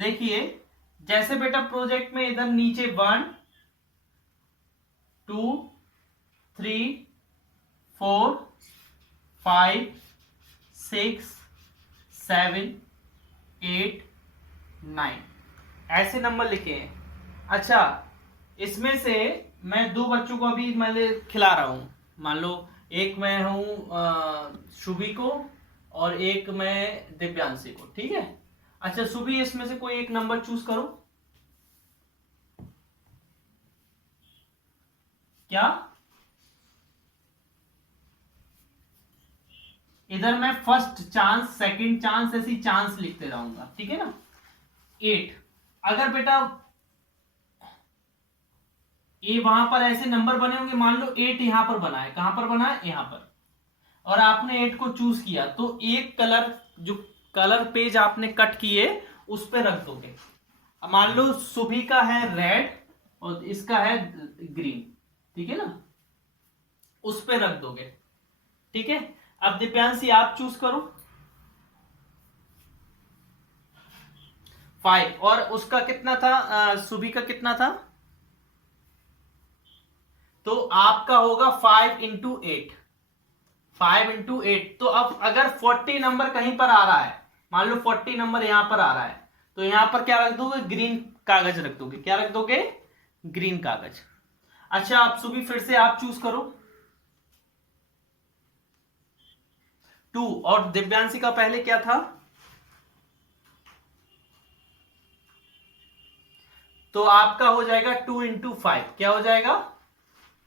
देखिए जैसे बेटा प्रोजेक्ट में इधर नीचे 1 2 3 4 5 6 7 8 9 ऐसे नंबर लिखे हैं। अच्छा, इसमें से मैं दो बच्चों को अभी मैं खिला रहा हूं। मान लो एक मैं हूं शुभी को और एक मैं दिव्यांशी को, ठीक है। अच्छा शुभी, इसमें से कोई एक नंबर चूज करो। क्या? इधर मैं फर्स्ट चांस, सेकंड चांस, ऐसी चांस लिखते रहूंगा, ठीक है ना। 8। अगर बेटा ये वहां पर ऐसे नंबर बने होंगे, मान लो 8 यहां पर बना है, कहां पर बना है, यहां पर, और आपने 8 को चूज किया, तो एक कलर, जो कलर पेज आपने कट किए उस पर रख दोगे। मान लो सुभी का है रेड और इसका है ग्रीन, ठीक है ना, उस पर रख दोगे, ठीक है। अब दिव्यांशी आप चूज करो। 5, और उसका कितना था, सुभी का कितना था, तो आपका होगा 5 × 8, 5 × 8। तो अब अगर 40 नंबर कहीं पर आ रहा है, मान लो 40 नंबर यहां पर आ रहा है, तो यहां पर क्या रख दोगे, ग्रीन कागज रख दोगे। क्या रख दोगे, ग्रीन कागज। अच्छा आप सुबह फिर से आप चूज करो। 2, और दिव्यांशी का पहले क्या था, तो आपका हो जाएगा 2 × 5। क्या हो जाएगा,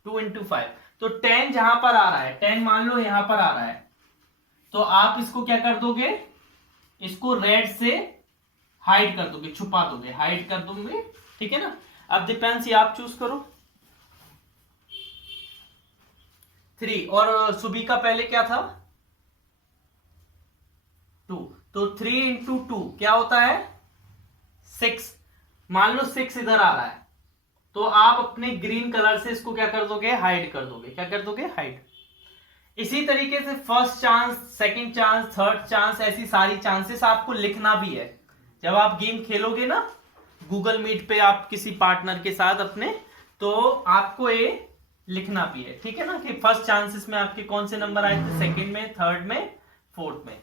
2 × 5। तो 10 जहां पर आ रहा है, 10 मान लो यहां पर आ रहा है, तो आप इसको क्या कर दोगे, इसको रेड से हाइड कर दोगे, छुपा दोगे, हाइड कर दोगे, ठीक है ना। अब दिव्यांशी आप चूज करो। 3, और सुबी का पहले क्या था, 2। तो 3 × 2 क्या होता है, 6। मान लो 6 इधर आ रहा है, तो आप अपने ग्रीन कलर से इसको क्या कर दोगे, हाइड कर दोगे। क्या कर दोगे, हाइड। इसी तरीके से first chance, second chance, third chance, ऐसी सारी चांसेस आपको लिखना भी है। जब आप गेम खेलोगे ना गूगल मीट पे आप किसी पार्टनर के साथ अपने, तो आपको ये लिखना भी है, ठीक है ना, कि फर्स्ट चांसेस में आपके कौन से नंबर आए थे, सेकंड में, थर्ड में, फोर्थ में,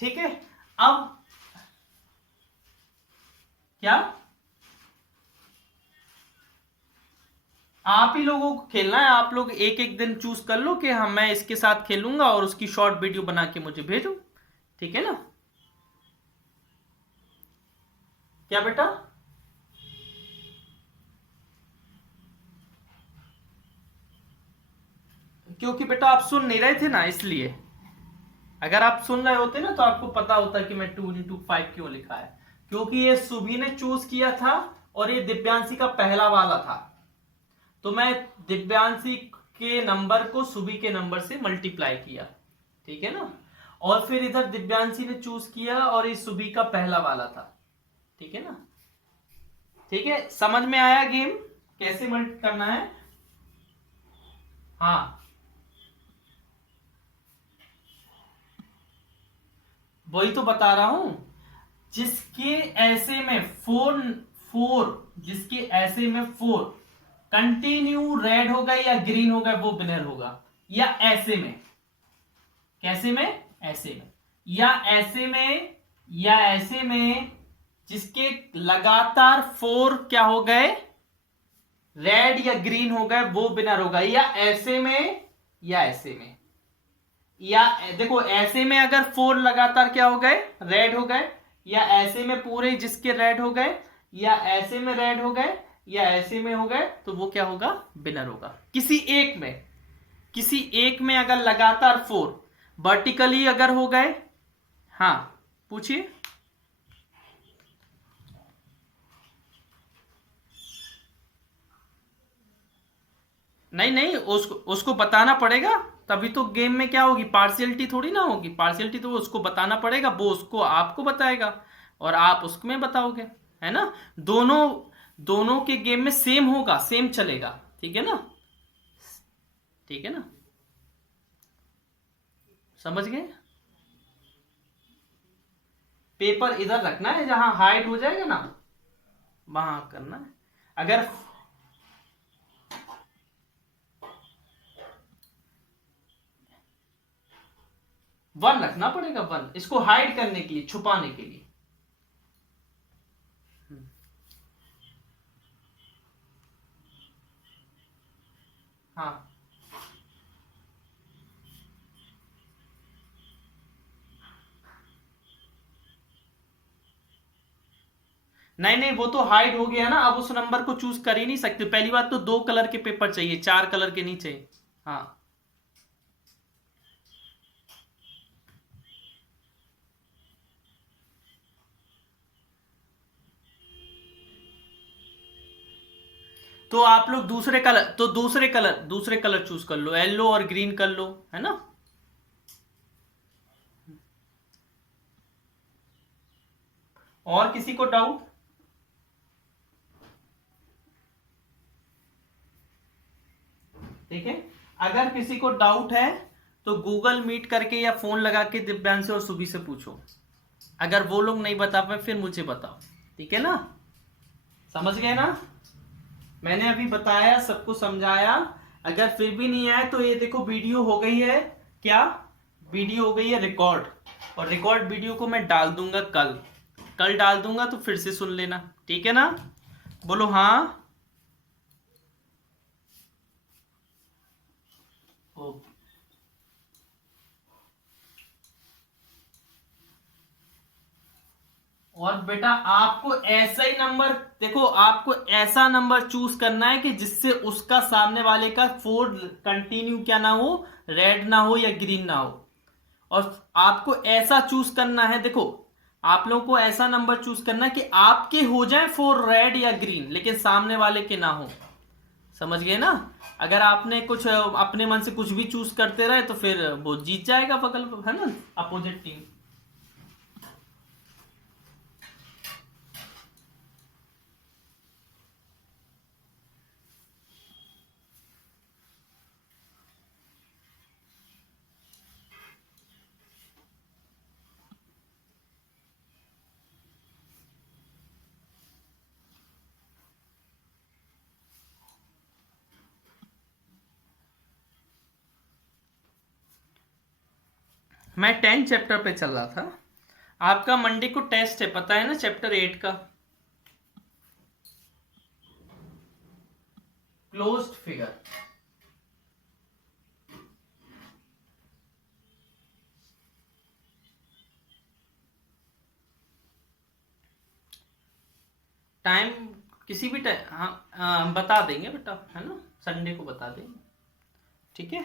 ठीक है। अब क्या, आप ही लोगों को खेलना है। आप लोग एक एक दिन चूज कर लो कि हाँ मैं इसके साथ खेलूंगा, और उसकी शॉर्ट वीडियो बना के मुझे भेजो, ठीक है ना। क्या बेटा, क्योंकि बेटा आप सुन नहीं रहे थे ना, इसलिए। अगर आप सुन रहे होते ना तो आपको पता होता कि मैं 2 × 5 क्यों लिखा है, क्योंकि ये सुभी ने चूज किया था और ये दिव्यांशी का पहला वाला था, तो मैं दिव्यांशी के नंबर को सुभी के नंबर से मल्टीप्लाई किया, ठीक है ना। और फिर इधर दिव्यांशी ने चूज किया और ये सुभी का पहला वाला था, ठीक है ना। ठीक है, समझ में आया गेम कैसे मल्ट करना है। हाँ, वही तो बता रहा हूं। जिसके ऐसे में 4 4, जिसके ऐसे में 4 कंटिन्यू रेड होगा या ग्रीन होगा वो विनर होगा, या ऐसे में, कैसे में, ऐसे में, या ऐसे में, या ऐसे में, जिसके लगातार 4 क्या हो गए, रेड या ग्रीन हो गए वो विनर होगा, या ऐसे में, या ऐसे में, या देखो ऐसे में अगर 4 लगातार क्या हो गए, रेड हो गए, या ऐसे में पूरे जिसके रेड हो गए, या ऐसे में रेड हो गए, या ऐसे में हो गए, तो वो क्या होगा, विनर होगा। किसी एक में, किसी एक में अगर लगातार 4 वर्टिकली अगर हो गए। हाँ पूछिए। नहीं नहीं, उसको उसको बताना पड़ेगा, तभी तो गेम में क्या होगी, पार्शियलिटी थोड़ी ना होगी। पार्शियलिटी तो उसको बताना पड़ेगा, वो उसको आपको बताएगा और आप उसमें बताओगे, है ना। दोनों दोनों के गेम में सेम होगा, सेम चलेगा, ठीक है ना, ठीक है ना, समझ गए। पेपर इधर रखना है, जहां हाइड हो जाएगा ना वहां करना है। अगर वन रखना पड़ेगा, वन, इसको हाइड करने के लिए, छुपाने के लिए। हाँ नहीं नहीं, वो तो हाइड हो गया ना, अब उस नंबर को चूज कर ही नहीं सकते। पहली बात तो 2 कलर के पेपर चाहिए, 4 कलर के नहीं चाहिए। हाँ तो आप लोग दूसरे कलर चूज कर लो, येलो और ग्रीन कर लो, है ना। और किसी को डाउट? ठीक है, अगर किसी को डाउट है तो गूगल मीट करके या फोन लगा के दिव्यांश और सुबी से पूछो। अगर वो लोग नहीं बता पाए फिर मुझे बताओ, ठीक है ना। समझ गए ना, मैंने अभी बताया, सबको समझाया। अगर फिर भी नहीं आए तो ये देखो वीडियो हो गई है, क्या वीडियो हो गई है रिकॉर्ड, और रिकॉर्ड वीडियो को मैं डाल दूंगा कल, कल डाल दूंगा तो फिर से सुन लेना, ठीक है ना। बोलो हाँ। ओके। और बेटा आपको ऐसा ही नंबर, देखो आपको ऐसा नंबर चूज करना है कि जिससे उसका सामने वाले का फोर कंटिन्यू क्या ना हो, रेड ना हो या ग्रीन ना हो। और आपको ऐसा चूज करना है, देखो आप लोगों को ऐसा नंबर चूज करना है कि आपके हो जाए फोर रेड या ग्रीन, लेकिन सामने वाले के ना हो। समझ गए ना। अगर आपने कुछ अपने मन से कुछ भी चूज करते रहे तो फिर वो जीत जाएगा बगल, है ना, अपोजिट टीम। मैं 10 चैप्टर पे चल रहा था। आपका मंडे को टेस्ट है, पता है ना, चैप्टर 8 का, क्लोज्ड फिगर। टाइम किसी भी टाइम, हाँ बता देंगे बेटा, है ना, संडे को बता देंगे, ठीक है।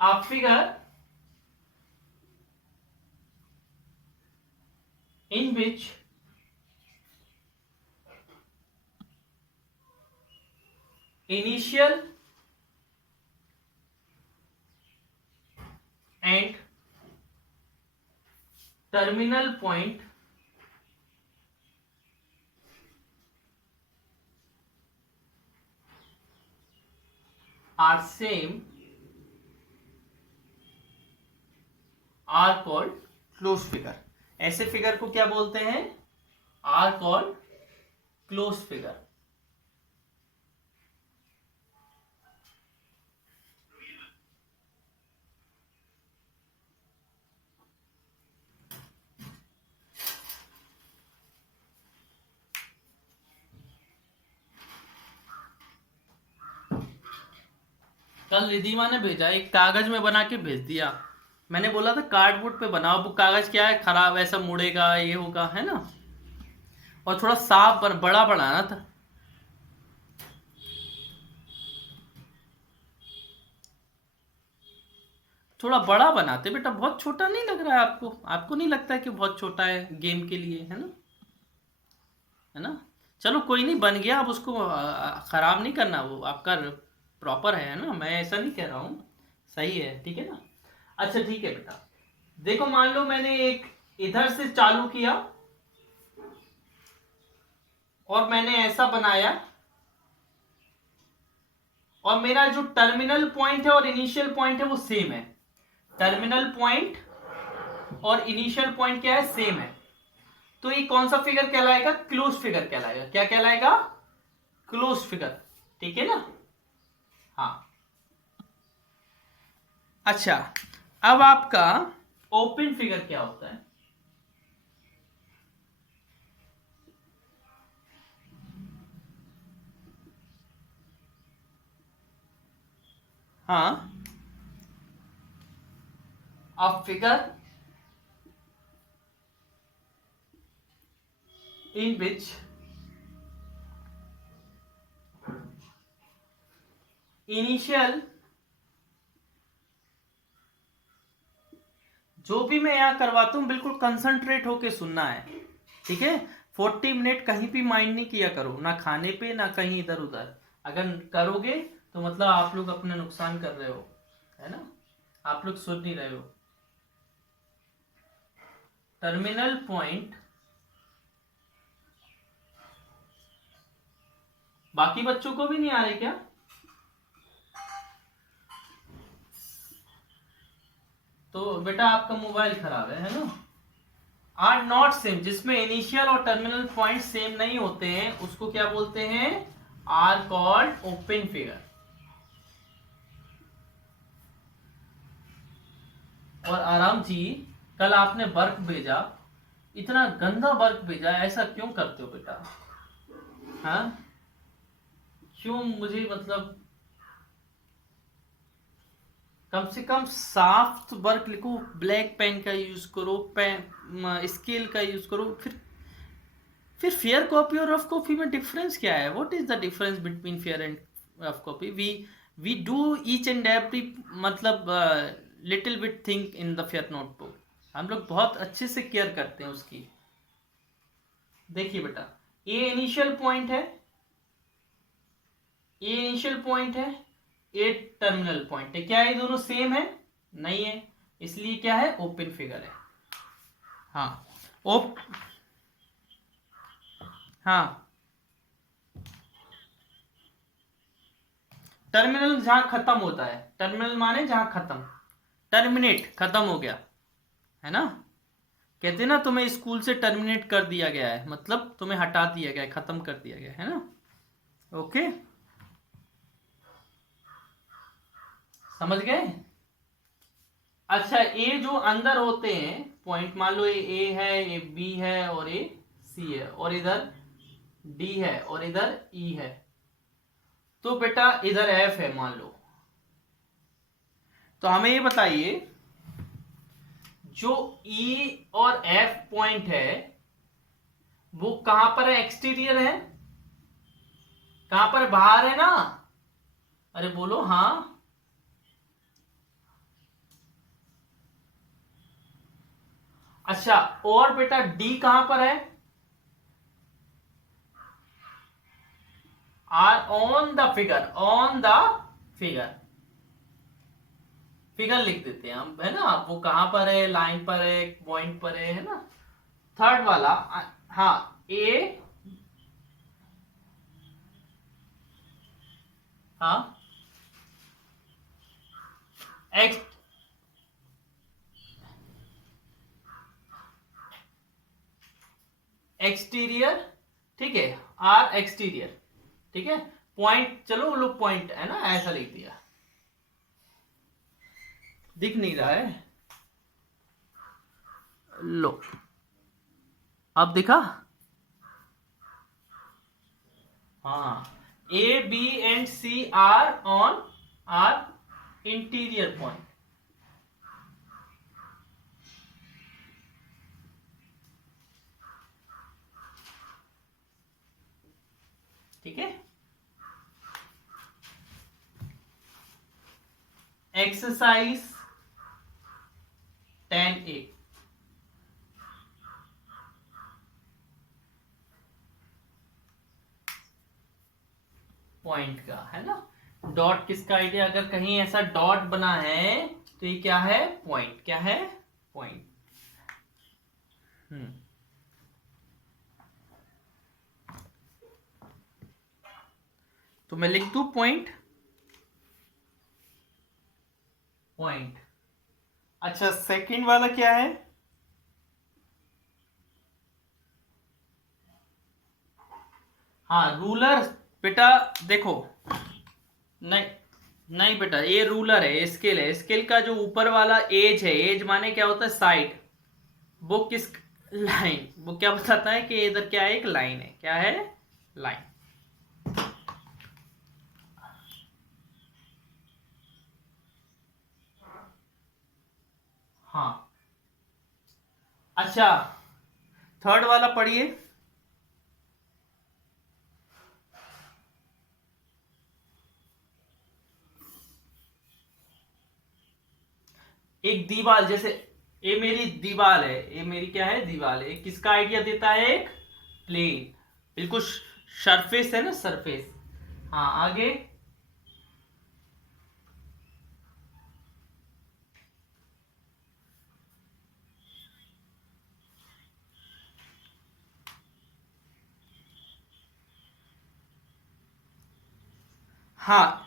आप figure in which initial and terminal point are same are called close figure। ऐसे फिगर को क्या बोलते हैं, are called close figure। कल रिधिमा ने भेजा, एक कागज में बना के भेज दिया। मैंने बोला था कार्डबोर्ड पे बनाओ, वो कागज क्या है, खराब, ऐसा मुड़ेगा, ये होगा, है ना। और थोड़ा साफ बड़ा बनाना था। थोड़ा बड़ा बनाते बेटा, बहुत छोटा नहीं लग रहा है आपको, आपको नहीं लगता है कि बहुत छोटा है गेम के लिए, है ना, है ना। चलो कोई नहीं, बन गया, अब उसको खराब नहीं करना, वो आपका प्रॉपर है ना, मैं ऐसा नहीं कह रहा हूँ, सही है, ठीक है ना। अच्छा ठीक है बेटा, देखो मान लो मैंने एक इधर से चालू किया और मैंने ऐसा बनाया, और मेरा जो टर्मिनल पॉइंट है और इनिशियल पॉइंट है वो सेम है। टर्मिनल पॉइंट और इनिशियल पॉइंट क्या है, सेम है, तो ये कौन सा फिगर कहलाएगा, क्लोज फिगर कहलाएगा। क्या कहलाएगा, क्लोज फिगर, ठीक है ना। हाँ अच्छा, अब आपका ओपन फिगर क्या होता है। हाँ, a figure in which initial, जो भी मैं यहां करवाता हूं बिल्कुल कंसंट्रेट होके सुनना है, ठीक है। 40 मिनट कहीं भी माइंड नहीं किया करो, ना खाने पे ना कहीं इधर उधर। अगर करोगे तो मतलब आप लोग अपना नुकसान कर रहे हो, है ना, आप लोग सुन नहीं रहे हो। टर्मिनल पॉइंट, बाकी बच्चों को भी नहीं आ रहे क्या, तो बेटा आपका मोबाइल खराब है ना। आर नॉट सेम, जिसमें इनिशियल और टर्मिनल पॉइंट सेम नहीं होते हैं उसको क्या बोलते हैं, आर कॉल्ड ओपन फिगर। और आराम जी, कल आपने वर्क भेजा, इतना गंदा वर्क भेजा, ऐसा क्यों करते हो बेटा, हाँ क्यों, मुझे मतलब कम से कम साफ वर्क लिखो, ब्लैक पेन का यूज करो, पेन स्केल का यूज करो। फिर फेयर कॉपी और रफ कॉपी में डिफरेंस क्या है, what is the difference between fair and rough copy. We do each and every, मतलब little bit think in the fair notebook, हम लोग बहुत अच्छे से केयर करते हैं उसकी। देखिए बेटा, ए इनिशियल पॉइंट है, ए इनिशियल पॉइंट है, ए टर्मिनल पॉइंट है, क्या ये दोनों सेम है, नहीं है, इसलिए क्या है, ओपन फिगर है। हाँ ओप हाँ, टर्मिनल जहां खत्म होता है, टर्मिनल माने जहां खत्म, टर्मिनेट, खत्म हो गया, है ना। कहते हैं ना तुम्हें स्कूल से टर्मिनेट कर दिया गया है, मतलब तुम्हें हटा दिया गया है, खत्म कर दिया गया है ना। ओके, समझ गए। अच्छा, ए जो अंदर होते हैं पॉइंट, मान लो ये ए है, ये बी है और ये सी है, और इधर डी है और इधर ई है, तो बेटा इधर एफ है मान लो। तो हमें ये बताइए, जो ई और एफ पॉइंट है वो कहां पर है, एक्सटीरियर है, कहां पर, बाहर है ना, अरे बोलो हाँ। अच्छा, और बेटा डी कहां पर है, are on the figure, on the figure, figure लिख देते हैं हम, है ना, वो कहां पर है, लाइन पर है, पॉइंट पर है ना। थर्ड वाला, हाँ ए, हाँ एक्स, एक्सटीरियर, ठीक है, आर एक्सटीरियर, ठीक है, पॉइंट, चलो वो लोग पॉइंट है ना, ऐसा लिख दिया, दिख नहीं रहा है, लो अब दिखा। हाँ, A B and C are on, are interior point, ठीक है। एक्सरसाइज 10A, पॉइंट का है ना, डॉट किसका आइडिया, अगर कहीं ऐसा डॉट बना है तो ये क्या है, पॉइंट, क्या है, पॉइंट। तो मैं लिख दूं पॉइंट, पॉइंट। अच्छा, सेकंड वाला क्या है, हाँ रूलर बेटा देखो, नहीं नहीं बेटा, ये रूलर है, स्केल है। स्केल का जो ऊपर वाला एज है, एज माने क्या होता है, साइड। वो किस लाइन, वो क्या बताता है कि इधर क्या है, एक लाइन है, क्या है, लाइन। हाँ अच्छा, थर्ड वाला पढ़िए। एक दीवार, जैसे ये मेरी दीवार है, ये मेरी क्या है, दीवार है। किसका आइडिया देता है, एक प्लेन, बिल्कुल सरफेस है ना, सरफेस। हाँ आगे। हाँ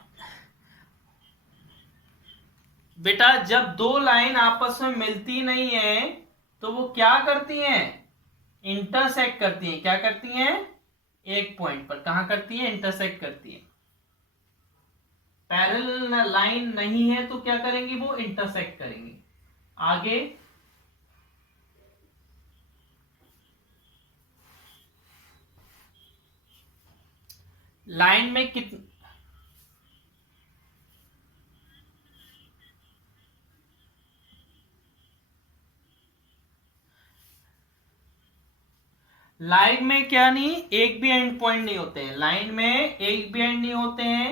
बेटा, जब दो लाइन आपस में मिलती नहीं है तो वो क्या करती हैं, इंटरसेक्ट करती हैं। क्या करती हैं, एक पॉइंट पर। कहां करती है, इंटरसेक्ट करती है। पैरेलल लाइन नहीं है तो क्या करेंगे, वो इंटरसेक्ट करेंगे। आगे। लाइन में कित लाइन में क्या नहीं, एक भी एंड पॉइंट नहीं होते हैं। लाइन में एक भी एंड नहीं होते हैं,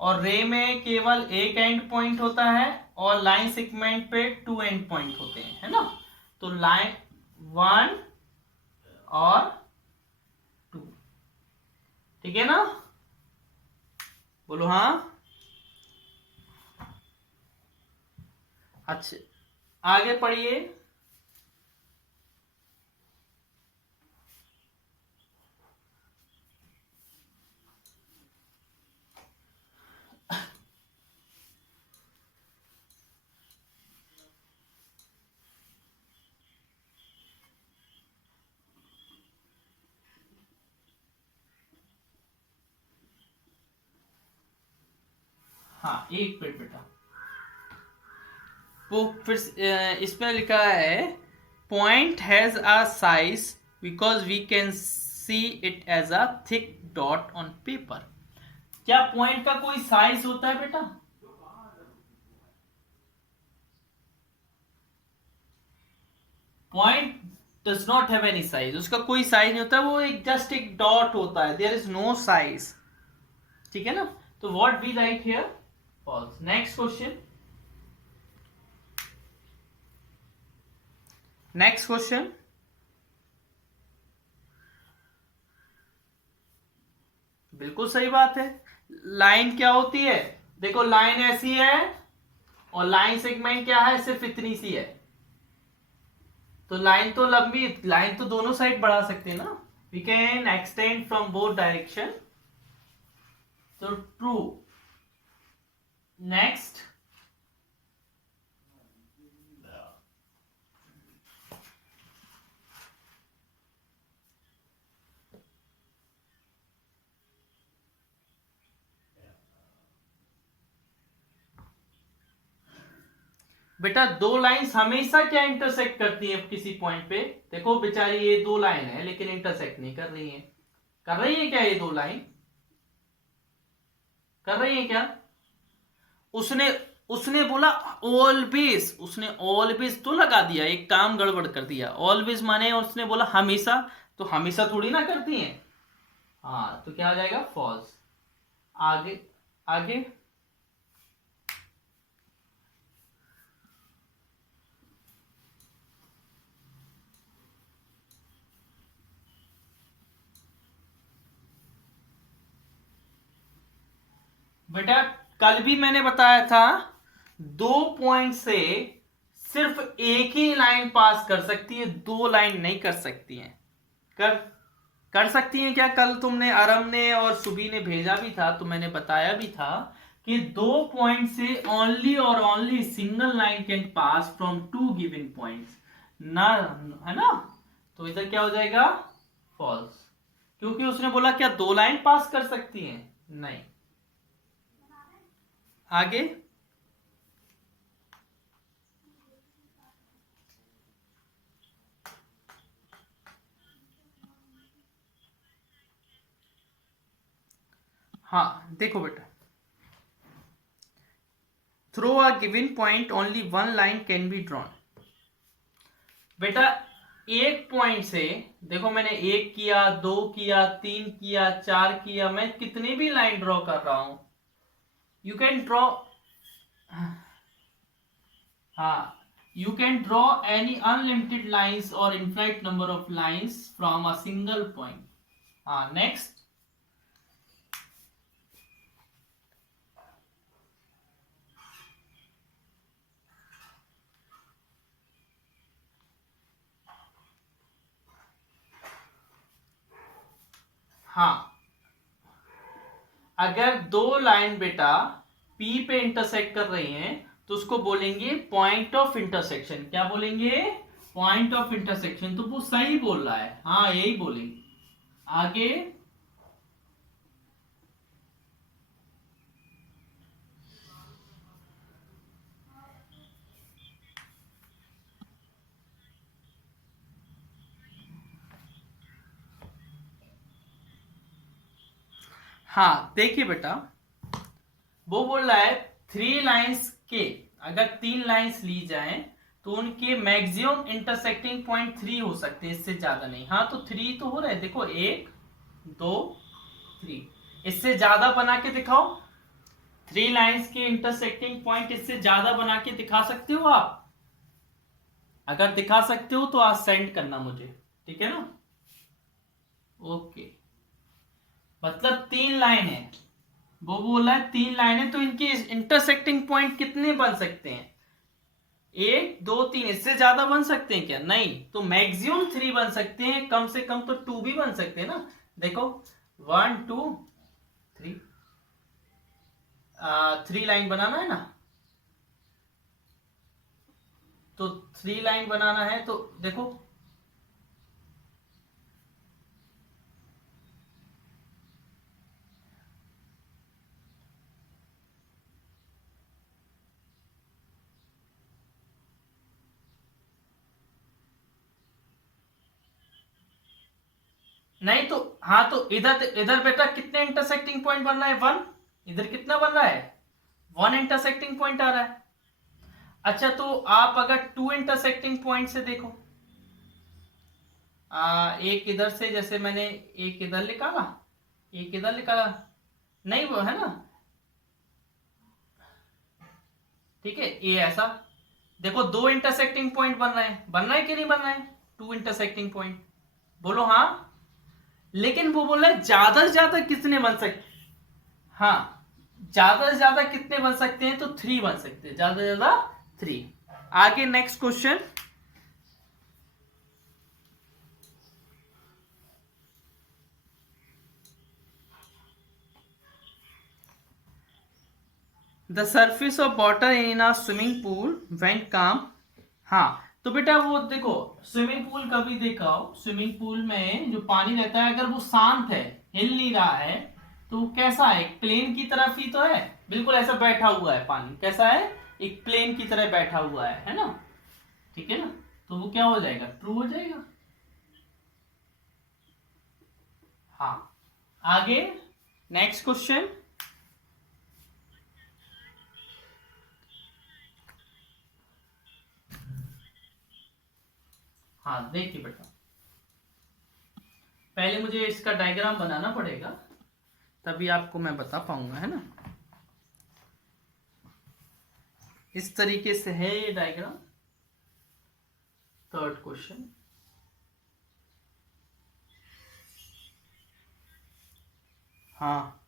और रे में केवल एक एंड पॉइंट होता है, और लाइन सेगमेंट पे टू एंड पॉइंट होते हैं, है ना। तो लाइन वन और टू, ठीक है ना, बोलो हाँ। अच्छा आगे पढ़िए। हाँ एक मिनट बेटा, वो फिर इसमें लिखा है point has a size because we can see it as a thick dot on paper. क्या पॉइंट का कोई साइज होता है बेटा, point does not have any size, उसका कोई साइज नहीं होता, वो एक जस्ट एक डॉट होता है, देयर इज नो साइज, ठीक है ना। तो what we write here, false. Next question, next question. बिल्कुल सही बात है। लाइन क्या होती है, देखो लाइन ऐसी है, और लाइन सेगमेंट क्या है, सिर्फ इतनी सी है। तो लाइन तो लंबी, लाइन तो दोनों साइड बढ़ा सकते हैं ना, we can extend from both direction. तो ट्रू। नेक्स्ट, बेटा दो लाइंस हमेशा क्या इंटरसेक्ट करती है किसी पॉइंट पे। देखो बेचारी ये दो लाइन है लेकिन इंटरसेक्ट नहीं कर रही है। कर रही है क्या ये दो लाइन, कर रही है क्या। उसने उसने बोला ऑलवेज, उसने ऑलवेज तो लगा दिया, एक काम गड़बड़ कर दिया। ऑलवेज माने उसने बोला हमेशा, तो हमेशा थोड़ी ना करती हैं। हाँ तो क्या आ जाएगा, फॉल्स। आगे, आगे। बेटा कल भी मैंने बताया था, दो पॉइंट से सिर्फ एक ही लाइन पास कर सकती है, दो लाइन नहीं कर सकती हैं। कर कर सकती हैं क्या, कल तुमने अरम ने और सुबी ने भेजा भी था, तो मैंने बताया भी था कि दो पॉइंट से ओनली और only single line can pass from two given points ना, है ना। तो इधर क्या हो जाएगा, फॉल्स। क्योंकि उसने बोला क्या दो लाइन पास कर सकती हैं, नहीं। आगे, हाँ देखो बेटा, through a given point only one line can be drawn. बेटा एक पॉइंट से, देखो मैंने एक किया, दो किया, तीन किया, चार किया, मैं कितनी भी लाइन ड्रॉ कर रहा हूं, यू कैन ड्रॉ, हाँ, you can draw any unlimited lines और infinite number of lines from a single point. हाँ नेक्स्ट, हाँ, अगर दो लाइन बेटा P पे इंटरसेक्ट कर रही हैं तो उसको बोलेंगे पॉइंट ऑफ इंटरसेक्शन। क्या बोलेंगे? Point of intersection. तो वो सही बोल रहा है, हाँ यही बोलेंगे। आगे, हाँ देखिए बेटा, वो बोल रहा है थ्री लाइंस के, अगर तीन लाइंस ली जाएं तो उनके मैक्सिमम इंटरसेक्टिंग पॉइंट थ्री हो सकते हैं, इससे ज्यादा नहीं। हाँ तो थ्री तो हो रहा है, देखो एक, दो, थ्री। इससे ज्यादा बना के दिखाओ, थ्री लाइंस के इंटरसेक्टिंग पॉइंट इससे ज्यादा बना के दिखा सकते हो आप? अगर दिखा सकते हो तो आज सेंड करना मुझे, ठीक है ना? ओके, मतलब तीन लाइन है, वो बोला है तीन लाइन है, तो इनके इंटरसेक्टिंग पॉइंट कितने बन सकते हैं? एक, दो, तीन। इससे ज्यादा बन सकते हैं क्या? नहीं। तो मैक्सिमम थ्री बन सकते हैं, कम से कम तो टू भी बन सकते हैं ना। देखो, one, two, three, three line बनाना है ना, तो थ्री लाइन बनाना है तो देखो, नहीं तो, हाँ तो इधर इधर बेटा कितने इंटरसेक्टिंग पॉइंट बन रहा है? वन। इधर कितना बन रहा है? वन इंटरसेक्टिंग पॉइंट आ रहा है। अच्छा, तो आप अगर टू इंटरसेक्टिंग पॉइंट से देखो, एक इधर से, जैसे मैंने एक इधर निकाला, एक इधर निकाला, नहीं वो है ना, ठीक है, ये ऐसा। देखो दो इंटरसेक्टिंग पॉइंट बन रहे हैं, बन रहा है कि नहीं बन रहा है? टू इंटरसेक्टिंग पॉइंट, बोलो हाँ। लेकिन वो बोल रहा है ज्यादा से ज्यादा कितने बन सकते, हाँ, ज्यादा से ज्यादा कितने बन सकते हैं? तो थ्री बन सकते हैं, ज्यादा से ज्यादा थ्री। आगे next question, the surface of water in a swimming pool when काम। हाँ, तो बेटा वो देखो, स्विमिंग पूल कभी देखा हो, स्विमिंग पूल में जो पानी रहता है अगर वो शांत है, हिल नहीं रहा है, तो वो कैसा है? एक प्लेन की तरफ ही तो है, बिल्कुल ऐसा बैठा हुआ है पानी, कैसा है? एक प्लेन की तरह बैठा हुआ है ना? ठीक है ना? तो वो क्या हो जाएगा? ट्रू हो जाएगा। हाँ, आगे नेक्स्ट क्वेश्चन, हाँ देखिए बेटा, पहले मुझे इसका डायग्राम बनाना पड़ेगा, तभी आपको मैं बता पाऊंगा, है ना? इस तरीके से है ये डायग्राम। थर्ड क्वेश्चन, हाँ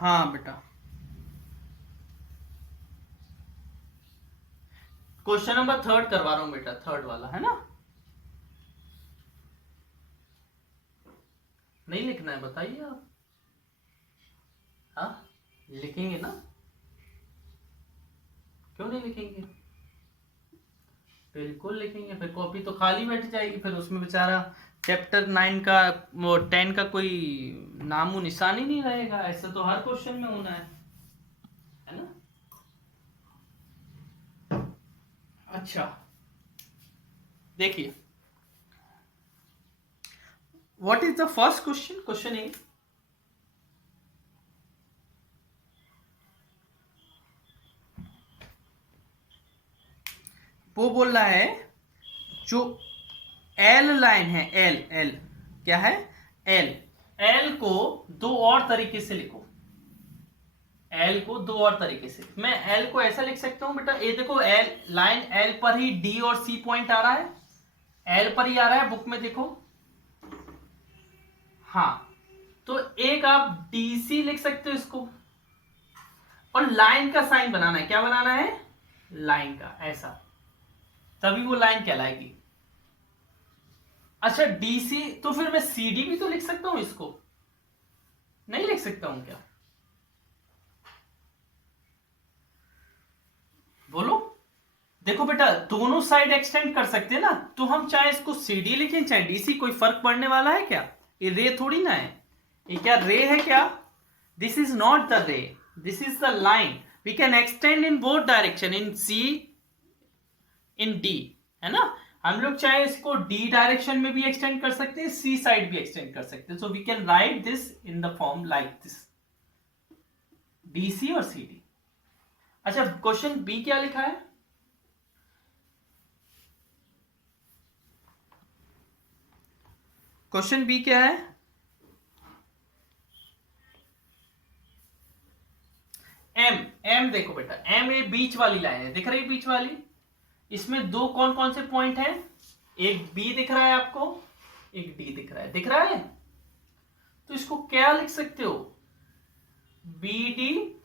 हाँ बेटा, क्वेश्चन नंबर 3 करवा रहा हूं बेटा, 3 वाला है ना। नहीं लिखना है बताइए आप। हाँ लिखेंगे ना, क्यों नहीं लिखेंगे, बिल्कुल लिखेंगे। फिर कॉपी तो खाली बैठ जाएगी, फिर उसमें बेचारा चैप्टर 9 का वो 10 का कोई नामो निशान ही नहीं रहेगा। ऐसा तो हर क्वेश्चन में होना है ना। अच्छा देखिए, what is the first question, question A. वो बोल रहा है जो एल लाइन है, एल एल क्या है, एल, एल को दो और तरीके से लिखो। एल को दो और तरीके से, मैं एल को ऐसा लिख सकता हूं बेटा, ये देखो एल लाइन, एल पर ही डी और सी पॉइंट आ रहा है, एल पर ही आ रहा है, बुक में देखो। हाँ तो एक आप डीसी लिख सकते हो इसको, और लाइन का साइन बनाना है, क्या बनाना है, लाइन का, ऐसा, तभी वो लाइन कहलाएगी। अच्छा डीसी, तो फिर मैं सीडी भी तो लिख सकता हूं इसको, नहीं लिख सकता हूं क्या, बोलो। देखो बेटा दोनों साइड एक्सटेंड कर सकते हैं ना, तो हम चाहे इसको सीडी लिखें चाहे डीसी, कोई फर्क पड़ने वाला है क्या, ये रे थोड़ी ना है, ये क्या रे है क्या, this is not the ray, this is the line, we can extend in both direction, in C in D, है ना। हम लोग चाहे इसको डी डायरेक्शन में भी एक्सटेंड कर सकते हैं, सी साइड भी एक्सटेंड कर सकते हैं, so we can write this in the form like this, DC और सी डी। अच्छा क्वेश्चन बी क्या लिखा है, क्वेश्चन बी क्या है, एम, एम देखो बेटा, एम ए बीच वाली लाइन है, दिख रही है बीच वाली, इसमें दो कौन कौन से पॉइंट हैं, एक बी दिख रहा है आपको, एक डी दिख रहा है, दिख रहा है, तो इसको क्या लिख सकते हो, बी डी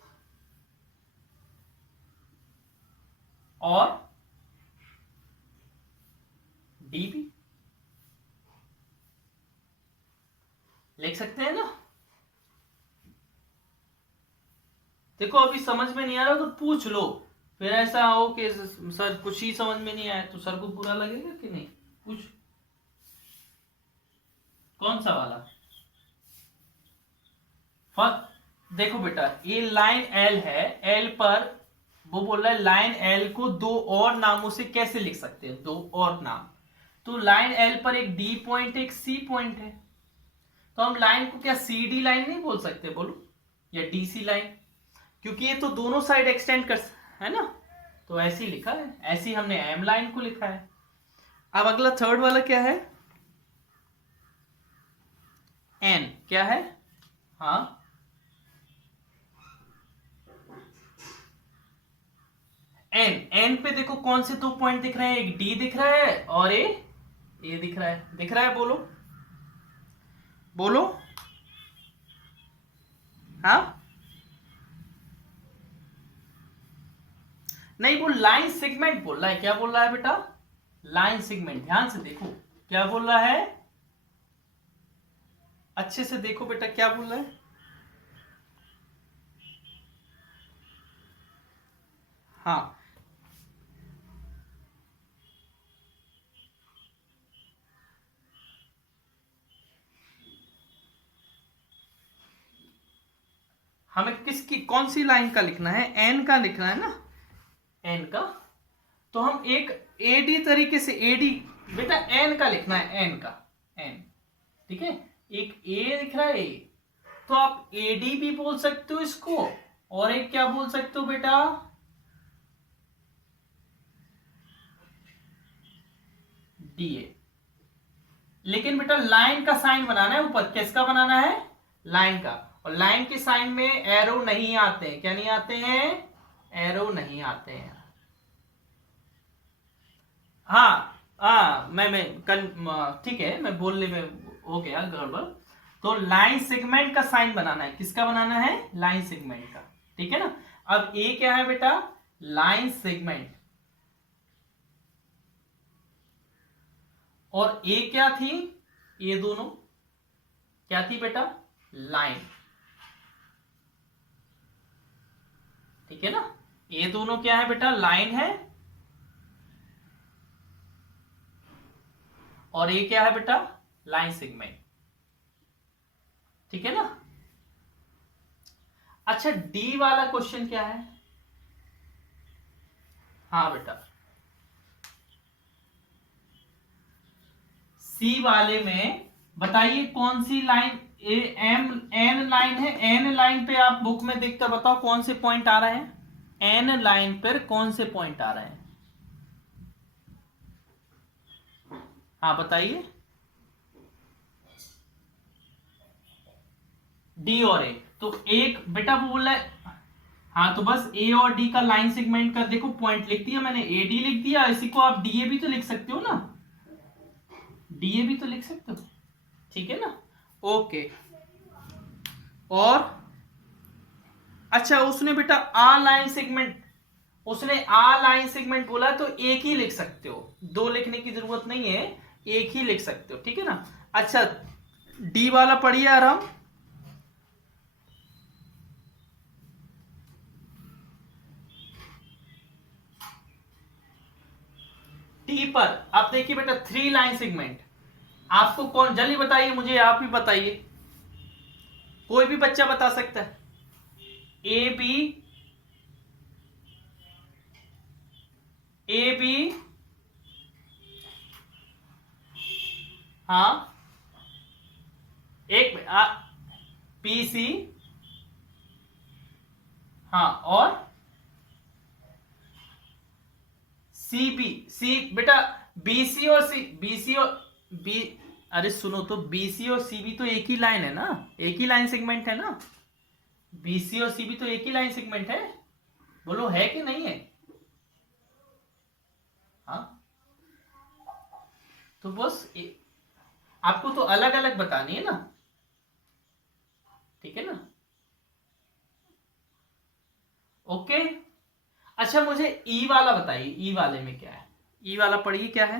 और डी बी लिख सकते हैं ना। देखो अभी समझ में नहीं आ रहा तो पूछ लो, फिर ऐसा हो कि सर कुछ ही समझ में नहीं आया तो सर को बुरा लगेगा कि नहीं, पूछ। कौन सा वाला, देखो बेटा ये लाइन एल है, एल पर वो बोल रहा है लाइन एल को दो और नामों से कैसे लिख सकते हैं, दो और नाम, तो लाइन एल पर एक डी पॉइंट एक सी पॉइंट है, तो हम लाइन को क्या सी डी लाइन नहीं बोल सकते, बोलो, या डीसी लाइन, क्योंकि ये तो दोनों साइड एक्सटेंड कर, है ना, तो ऐसे ही लिखा है, ऐसे ही हमने एम लाइन को लिखा है। अब अगला थर्ड वाला क्या है, एन क्या है, हाँ एन, एन पे देखो कौन से दो पॉइंट दिख रहे हैं, एक डी दिख रहा है और ए दिख रहा है, दिख रहा है, बोलो बोलो, हाँ नहीं वो लाइन सेगमेंट बोल रहा है, क्या बोल रहा है बेटा, लाइन सेगमेंट, ध्यान से देखो क्या बोल रहा है, अच्छे से देखो बेटा क्या बोल रहा है, हाँ हमें किसकी कौन सी लाइन का लिखना है, एन का लिखना है ना, एन का, तो हम एक एडी तरीके से, एडी बेटा एन का लिखना है, एन का, एन, ठीक है, एक ए दिख रहा है ए, तो आप एडी भी बोल सकते हो इसको, और एक क्या बोल सकते हो बेटा, डीए, लेकिन बेटा लाइन का साइन बनाना है ऊपर, किसका बनाना है, लाइन का, और लाइन के साइन में एरो नहीं आते हैं, क्या नहीं आते हैं, एरो नहीं आते हैं, हाँ हाँ मैं कल ठीक है, मैं बोलने में हो गया गड़बड़, तो लाइन सेगमेंट का साइन बनाना है, किसका बनाना है, लाइन सेगमेंट का, ठीक है ना। अब ए क्या है बेटा, लाइन सेगमेंट, और ए क्या थी, ये दोनों क्या थी बेटा, लाइन, ठीक है ना। ये दोनों क्या है बेटा, लाइन है, और ये क्या है बेटा, लाइन सेगमेंट, ठीक है ना। अच्छा डी वाला क्वेश्चन क्या है, हाँ बेटा सी वाले में बताइए कौन सी line, A M N line है, एन लाइन पे आप बुक में देखकर बताओ कौन से पॉइंट आ रहे हैं, एन लाइन पर कौन से पॉइंट आ रहे हैं, हाँ बताइए, डी और ए, तो एक बेटा वो बोला है, हाँ तो बस ए और डी का लाइन सेगमेंट का देखो पॉइंट लिख दिया मैंने, ए डी लिख दिया, इसी को आप डी ए भी तो लिख सकते हो ना, डी ए भी तो लिख सकते हो, ठीक है ना, ओके। और अच्छा उसने बेटा आ लाइन सेगमेंट, उसने आ लाइन सेगमेंट बोला तो एक ही लिख सकते हो, दो लिखने की जरूरत नहीं है, एक ही लिख सकते हो, ठीक है ना। अच्छा डी वाला पढ़िए आराम, टी पर आप देखिए बेटा थ्री लाइन सेगमेंट, आपको कौन जल्दी बताइए, मुझे आप ही बताइए, कोई भी बच्चा बता सकता है, ए बी, ए बी, हाँ एक पी सी, हाँ और सी बी, सी बेटा बीसी और सी, बीसी और बी, अरे सुनो तो बीसी और सी बी तो एक ही लाइन है ना, एक ही लाइन सेगमेंट है ना, बीसी और सी बी तो एक ही लाइन सेगमेंट है, बोलो है कि नहीं है, हाँ तो बस आपको तो अलग अलग बतानी है ना, ठीक है ना, ओके। अच्छा मुझे ई वाला बताइए, ई वाले में क्या है, ई वाला पढ़िए क्या है,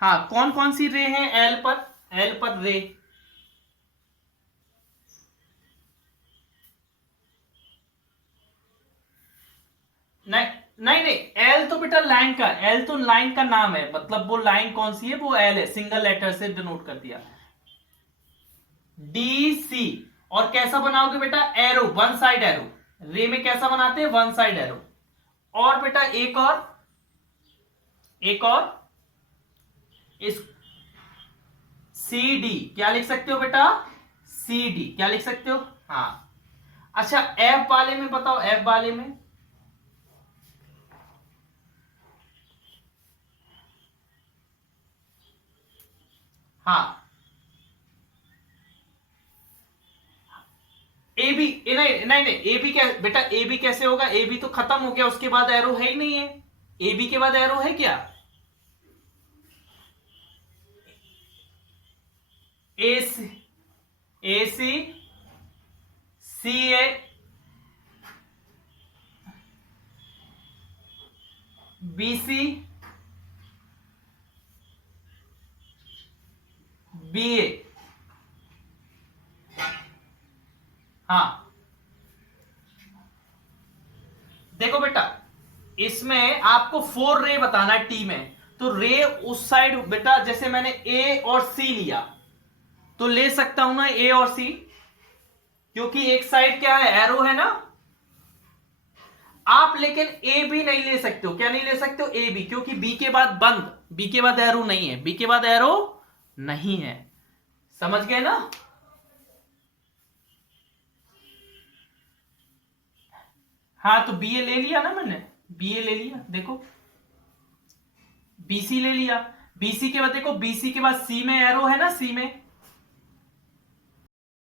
हाँ कौन कौन सी रे है एल पर, एल पर रे, नहीं नहीं नहीं, एल तो बेटा लाइन का, एल तो लाइन का नाम है, मतलब वो लाइन कौन सी है, वो एल है, सिंगल लेटर से डिनोट कर दिया, डी सी, और कैसा बनाओगे बेटा, एरो, वन साइड एरो, रे में कैसा बनाते हैं, वन साइड एरो, और बेटा एक और, एक और इस सी डी क्या लिख सकते हो बेटा, सी डी क्या लिख सकते हो, हाँ। अच्छा एफ वाले में बताओ, एफ वाले में, हाँ ए बी, नहीं नहीं नहीं, ए बी क्या बेटा, ए बी कैसे होगा, ए बी तो खत्म हो गया, उसके बाद एरो है ही नहीं है, ए बी के बाद एरो है क्या, ए सी, ए सी, सी ए, बी सी, बी ए, हाँ देखो बेटा इसमें आपको फोर रे बताना है टी में, तो रे उस साइड बेटा, जैसे मैंने ए और सी लिया तो ले सकता हूं ना ए और सी, क्योंकि एक साइड क्या है, एरो है ना, आप लेकिन ए भी नहीं ले सकते हो, क्या नहीं ले सकते हो, ए बी, क्योंकि बी के बाद बंद, बी के बाद एरो नहीं है, बी के बाद एरो नहीं है, समझ गए ना। हाँ तो बी ए ले लिया ना मैंने, बी ए ले लिया, देखो बीसी ले लिया, बीसी के बाद देखो, बीसी के बाद सी में एरो है ना, सी में,